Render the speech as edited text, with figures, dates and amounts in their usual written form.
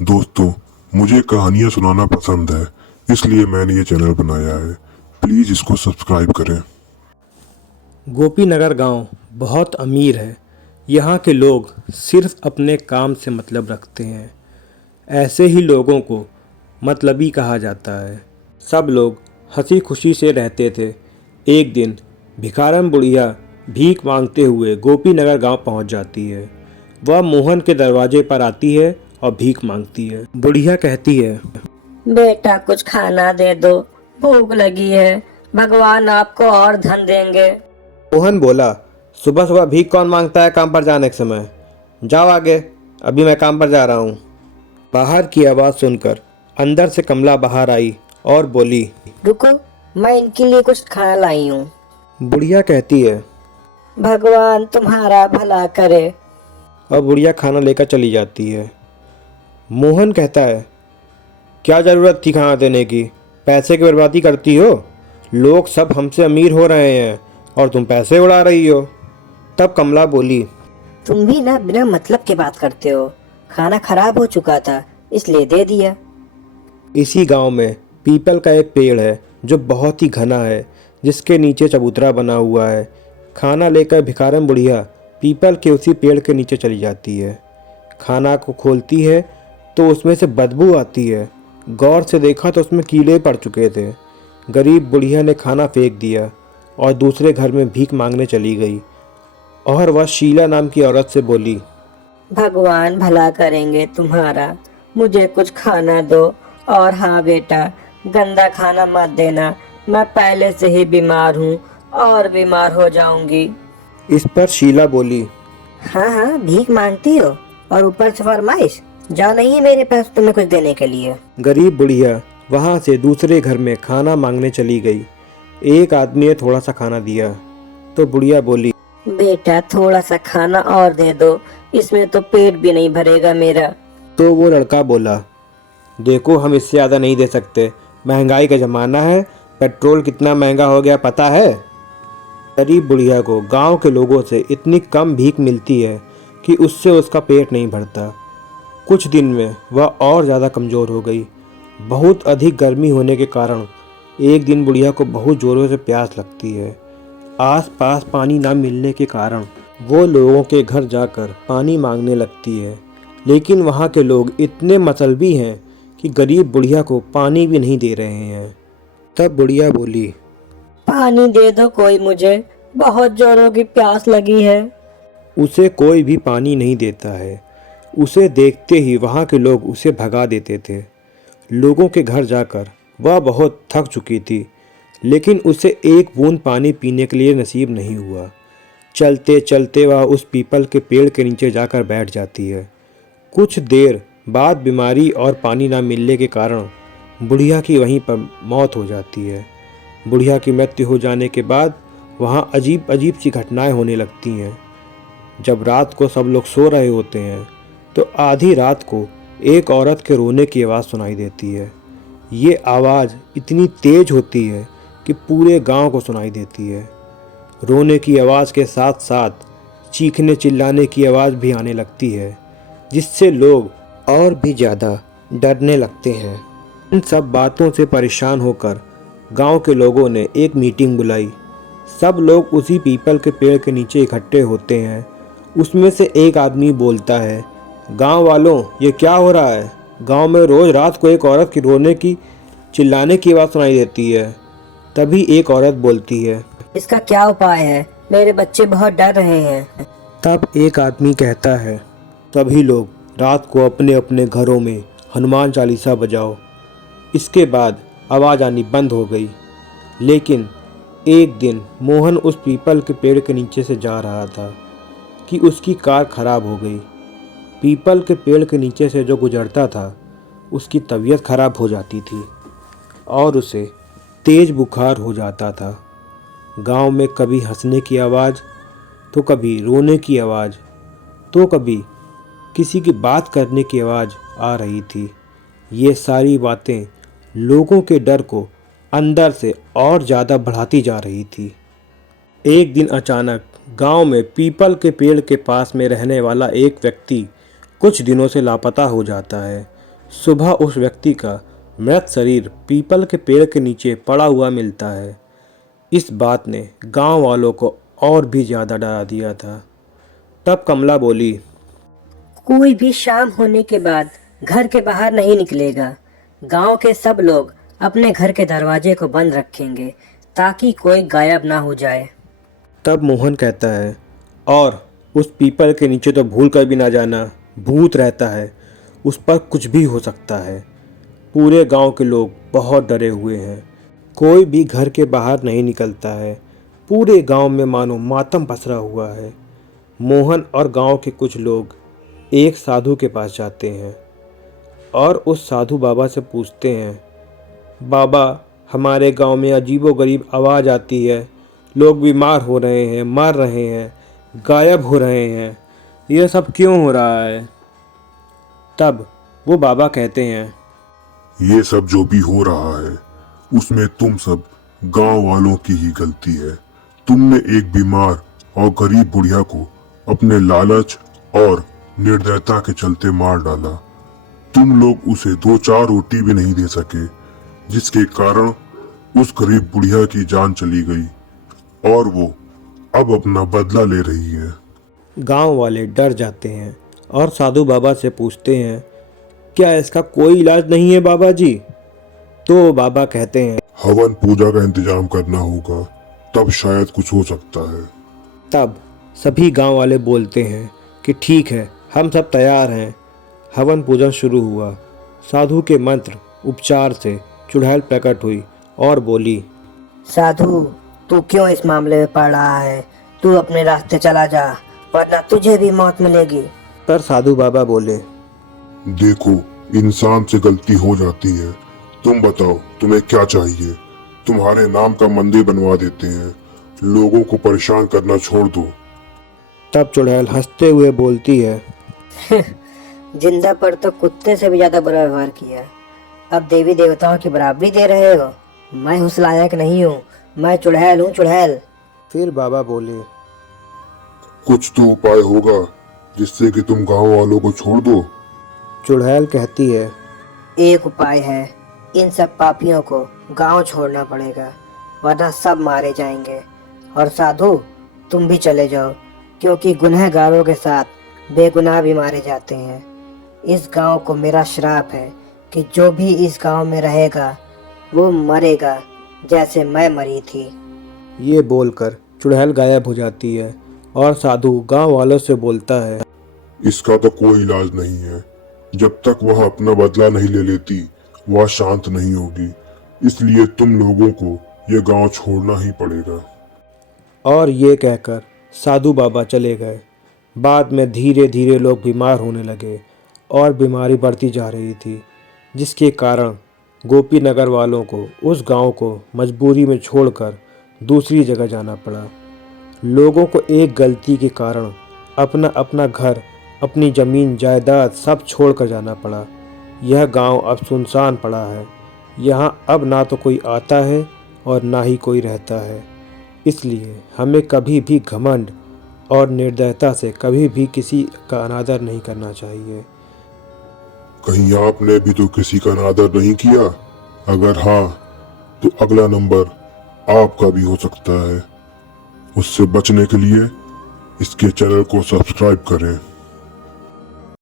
दोस्तों, मुझे कहानियाँ सुनाना पसंद है, इसलिए मैंने ये चैनल बनाया है। प्लीज़ इसको सब्सक्राइब करें। गोपीनगर गांव बहुत अमीर है। यहाँ के लोग सिर्फ अपने काम से मतलब रखते हैं। ऐसे ही लोगों को मतलबी कहा जाता है। सब लोग हंसी खुशी से रहते थे। एक दिन भिखारन बुढ़िया भीख मांगते हुए गोपीनगर गांव पहुंच जाती है। वह मोहन के दरवाजे पर आती है और भीख मांगती है। बुढ़िया कहती है, बेटा कुछ खाना दे दो, भूख लगी है। भगवान आपको और धन देंगे। मोहन बोला, सुबह सुबह भीख कौन मांगता है काम पर जाने के समय? जाओ आगे, अभी मैं काम पर जा रहा हूँ। बाहर की आवाज़ सुनकर अंदर से कमला बाहर आई और बोली, रुको, मैं इनके लिए कुछ खाना लाई हूँ। बुढ़िया कहती है। भगवान तुम्हारा भला करे। और बुढ़िया खाना लेकर चली जाती है। मोहन कहता है, क्या ज़रूरत थी खाना देने की? पैसे की बर्बादी करती हो। लोग सब हमसे अमीर हो रहे हैं और तुम पैसे उड़ा रही हो। तब कमला बोली, तुम भी ना बिना मतलब के बात करते हो। खाना खराब हो चुका था, इसलिए दे दिया। इसी गांव में पीपल का एक पेड़ है जो बहुत ही घना है, जिसके नीचे चबूतरा बना हुआ है। खाना लेकर भिखारन बुढ़िया पीपल के उसी पेड़ के नीचे चली जाती है। खाना को खोलती है तो उसमें से बदबू आती है। गौर से देखा तो उसमें कीड़े पड़ चुके थे। गरीब बुढ़िया ने खाना फेंक दिया और दूसरे घर में भीख मांगने चली गई। और वह शीला नाम की औरत से बोली, भगवान भला करेंगे तुम्हारा। मुझे कुछ खाना दो। और हाँ बेटा, गंदा खाना मत देना। मैं पहले से ही बीमार हूँ और बीमार हो जाऊंगी। इस पर शीला बोली, हाँ हाँ, भीख मांगती हो और ऊपर से फरमाइश। जा नहीं है मेरे पास तुम्हें कुछ देने के लिए। गरीब बुढ़िया वहाँ से दूसरे घर में खाना मांगने चली गई। एक आदमी ने थोड़ा सा खाना दिया तो बुढ़िया बोली, बेटा थोड़ा सा खाना और दे दो, इसमें तो पेट भी नहीं भरेगा मेरा। तो वो लड़का बोला, देखो हम इससे ज़्यादा नहीं दे सकते। महंगाई का ज़माना है, पेट्रोल कितना महंगा हो गया पता है? गरीब बुढ़िया को गांव के लोगों से इतनी कम भीख मिलती है कि उससे उसका पेट नहीं भरता। कुछ दिन में वह और ज़्यादा कमज़ोर हो गई। बहुत अधिक गर्मी होने के कारण एक दिन बुढ़िया को बहुत ज़ोरों से प्यास लगती है। आसपास पानी ना मिलने के कारण वो लोगों के घर जाकर पानी मांगने लगती है, लेकिन वहाँ के लोग इतने मतलबी हैं कि गरीब बुढ़िया को पानी भी नहीं दे रहे हैं। तब बुढ़िया बोली, पानी दे दो कोई, मुझे बहुत जोरों की प्यास लगी है। उसे कोई भी पानी नहीं देता है। उसे देखते ही वहाँ के लोग उसे भगा देते थे। लोगों के घर जाकर वह बहुत थक चुकी थी, लेकिन उसे एक बूंद पानी पीने के लिए नसीब नहीं हुआ। चलते चलते वह उस पीपल के पेड़ के नीचे जाकर बैठ जाती है। कुछ देर बाद बीमारी और पानी ना मिलने के कारण बुढ़िया की वहीं पर मौत हो जाती है। बुढ़िया की मृत्यु हो जाने के बाद वहाँ अजीब अजीब सी घटनाएं होने लगती हैं। जब रात को सब लोग सो रहे होते हैं तो आधी रात को एक औरत के रोने की आवाज़ सुनाई देती है। ये आवाज़ इतनी तेज होती है कि पूरे गांव को सुनाई देती है। रोने की आवाज़ के साथ साथ चीखने चिल्लाने की आवाज़ भी आने लगती है, जिससे लोग और भी ज़्यादा डरने लगते हैं। इन सब बातों से परेशान होकर गांव के लोगों ने एक मीटिंग बुलाई। सब लोग उसी पीपल के पेड़ के नीचे इकट्ठे होते हैं। उसमें से एक आदमी बोलता है, गांव वालों, ये क्या हो रहा है? गांव में रोज़ रात को एक औरत की रोने की चिल्लाने की आवाज़ सुनाई देती है। तभी एक औरत बोलती है, इसका क्या उपाय है? मेरे बच्चे बहुत डर रहे हैं। तब एक आदमी कहता है, सभी लोग रात को अपने अपने घरों में हनुमान चालीसा बजाओ। इसके बाद आवाज़ आनी बंद हो गई। लेकिन एक दिन मोहन उस पीपल के पेड़ के नीचे से जा रहा था कि उसकी कार खराब हो गई। पीपल के पेड़ के नीचे से जो गुजरता था उसकी तबीयत खराब हो जाती थी और उसे तेज़ बुखार हो जाता था। गांव में कभी हंसने की आवाज़, तो कभी रोने की आवाज़, तो कभी किसी की बात करने की आवाज़ आ रही थी। ये सारी बातें लोगों के डर को अंदर से और ज़्यादा बढ़ाती जा रही थी। एक दिन अचानक गांव में पीपल के पेड़ के पास में रहने वाला एक व्यक्ति कुछ दिनों से लापता हो जाता है। सुबह उस व्यक्ति का मृत शरीर पीपल के पेड़ के नीचे पड़ा हुआ मिलता है। इस बात ने गांव वालों को और भी ज़्यादा डरा दिया था। तब कमला बोली, कोई भी शाम होने के बाद घर के बाहर नहीं निकलेगा। गांव के सब लोग अपने घर के दरवाजे को बंद रखेंगे ताकि कोई गायब ना हो जाए। तब मोहन कहता है, और उस पीपल के नीचे तो भूल कर भी ना जाना, भूत रहता है, उस पर कुछ भी हो सकता है। पूरे गांव के लोग बहुत डरे हुए हैं। कोई भी घर के बाहर नहीं निकलता है। पूरे गांव में मानो मातम पसरा हुआ है। मोहन और गांव के कुछ लोग एक साधु के पास जाते हैं और उस साधु बाबा से पूछते हैं, बाबा, हमारे गांव में अजीबोगरीब आवाज़ आती है, लोग बीमार हो रहे हैं, मर रहे हैं, गायब हो रहे हैं, यह सब क्यों हो रहा है? तब वो बाबा कहते हैं, ये सब जो भी हो रहा है उसमें तुम सब गांव वालों की ही गलती है। तुमने एक बीमार और गरीब बुढ़िया को अपने लालच और निर्दयता के चलते मार डाला। तुम लोग उसे 2-4 रोटी भी नहीं दे सके, जिसके कारण उस गरीब बुढ़िया की जान चली गई और वो अब अपना बदला ले रही है। गांव वाले डर जाते हैं और साधु बाबा से पूछते हैं, क्या इसका कोई इलाज नहीं है बाबा जी? तो बाबा कहते हैं, हवन पूजा का इंतजाम करना होगा, तब शायद कुछ हो सकता है। तब सभी गांव वाले बोलते हैं कि ठीक है, हम सब तैयार हैं। हवन पूजन शुरू हुआ। साधु के मंत्र उपचार से चुड़ैल प्रकट हुई और बोली, साधु, तू क्यों इस मामले में पड़ रहा है? तू अपने रास्ते चला जा, वरना तुझे भी मौत मिलेगी। पर साधु बाबा बोले, देखो, इंसान से गलती हो जाती है। तुम बताओ, तुम्हें क्या चाहिए? तुम्हारे नाम का मंदिर बनवा देते हैं। लोगों को परेशान करना छोड़ दो। तब चुड़ैल हंसते हुए बोलती है, जिंदा पर तो कुत्ते से भी ज्यादा बुरा व्यवहार किया, अब देवी देवताओं की बराबरी दे रहे हो? मैं उस लायक नहीं हूँ, मैं चुड़ैल हूँ, चुड़ैल। फिर बाबा बोले, कुछ तो उपाय होगा जिससे कि तुम गांव वालों को छोड़ दो। चुड़ैल कहती है, एक उपाय है, इन सब पापियों को गांव छोड़ना पड़ेगा, वरना सब मारे जाएंगे। और साधु, तुम भी चले जाओ, क्योंकि गुनहगारों के साथ बेगुनाह भी मारे जाते हैं। इस गांव को मेरा श्राप है कि जो भी इस गांव में रहेगा वो मरेगा जैसे मैं मरी थी। ये बोलकर चुड़ैल गायब हो जाती है और साधु गांव वालों से बोलता है, इसका तो कोई इलाज नहीं है। जब तक वह अपना बदला नहीं ले लेती, वह शांत नहीं होगी। इसलिए तुम लोगों को यह गांव छोड़ना ही पड़ेगा। और ये कहकर साधु बाबा चले गए। बाद में धीरे धीरे लोग बीमार होने लगे और बीमारी बढ़ती जा रही थी, जिसके कारण गोपी नगर वालों को उस गांव को मजबूरी में छोड़कर दूसरी जगह जाना पड़ा। लोगों को एक गलती के कारण अपना अपना घर, अपनी ज़मीन जायदाद सब छोड़कर जाना पड़ा। यह गांव अब सुनसान पड़ा है। यहाँ अब ना तो कोई आता है और ना ही कोई रहता है। इसलिए हमें कभी भी घमंड और निर्दयता से कभी भी किसी का अनादर नहीं करना चाहिए। कहीं आपने भी तो किसी का अनादर नहीं किया? अगर हाँ, तो अगला नंबर आपका भी हो सकता है। उससे बचने के लिए इसके चैनल को सब्सक्राइब करें।